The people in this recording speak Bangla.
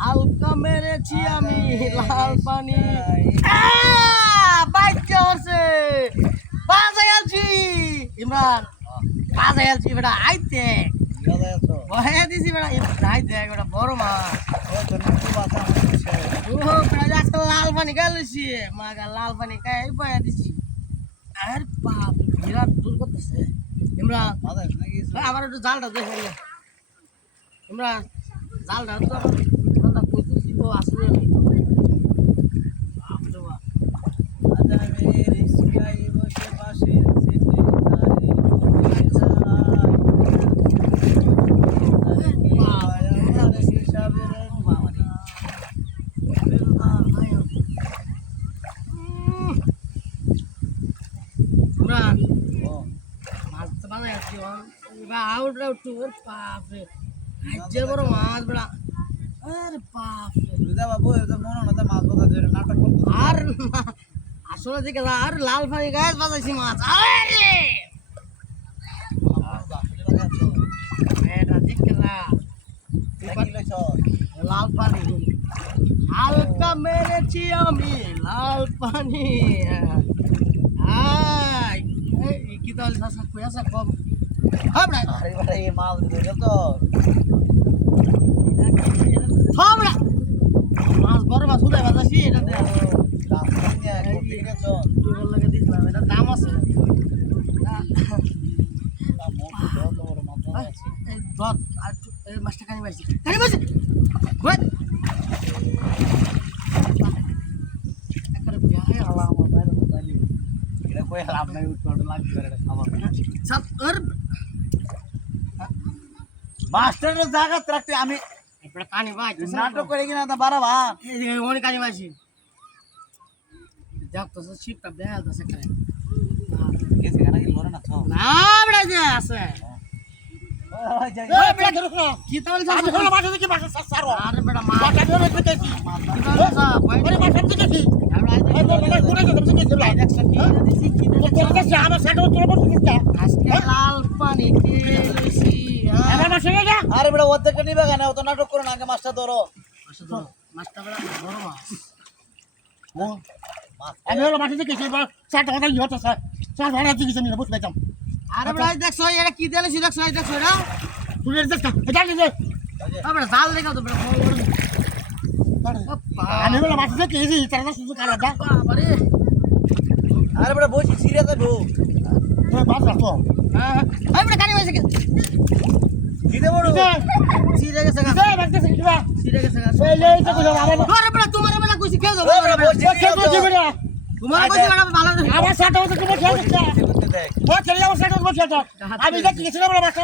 হালকা মেরেছি আমি লাল পানি বাইকে হচ্ছে বাজে গেছি ইমরান বাজে গেছি বেটা আইতে বহে দিছি বেটা আইতে বেটা বড় মাছ লাল পানি গাইছি মাগা লাল পানি খাই বহে দিছি আর বাপ বিরাট দূর করতেছে ইমরান আবার একটু জালটা দেখে ইমরান জালটা তো আমার কইতেছি তো আসলে বড় মাছ বেড়া আরে বাপ আর আসলে দিকে আর লাল পানি গাছ বাজাইছি মাছ আরে এটা দিকে লাল পানি হালকা মেরেছি আমি লাল পানি কি তাহলে কুয়াশা কম মাছ বড় মাছ উদয় বাজাছি এটাতে এটার দাম আছে মাছটা কানি পাইছি মাস্টারের জায়গা রাখতে আমি পানি ভাই নাটক করে কিনা তা বাড়াবা অনেক কানি পাইছি দেখ তো শিপটা দেখা যাচ্ছে না বেড়া যে আছে কি তাহলে আরে বেড়া মাছ লাল পানি আরে বেটা অর্ধেক নিবে কেন অত নাটক করো না আগে মাছটা ধরো মাছটা বেড়া বড় মাছ আমি হলো মাঠে দেখেছি চারটা কথা ইয়ে হচ্ছে স্যার চার ভাড়া দিয়েছি আমি বুঝতে পারতাম আরে বেড়া দেখছো এটা কি দিয়েছি দেখছো এটা তুই দেখছ এটা কি যে বেড়া জাল দেখাও তো বেড়া আমি হলো মাঠে দেখেছি চারটা সুযোগ আলাদা বাবারে আরে বেটা বসি সিরিয়াস ঢো তুই বাস রাখো আরে বেড়া কানি পাইছে দিতে বড় সিরে গেছে গা এই বাস দেখি কিবা সিরে গেছে গা এই লে তো কইলো আরে আরে বেড়া তোমার বেড়া কইছি কেউ যাবো বেটা বসি তোমার কইছি বেড়া ভালো আমার সাথে তো তুমি খেয়ে দিচ্ছ দেখ ও চলে আমার সাথে বসে আমি দেখি কিছু না বড় মাছ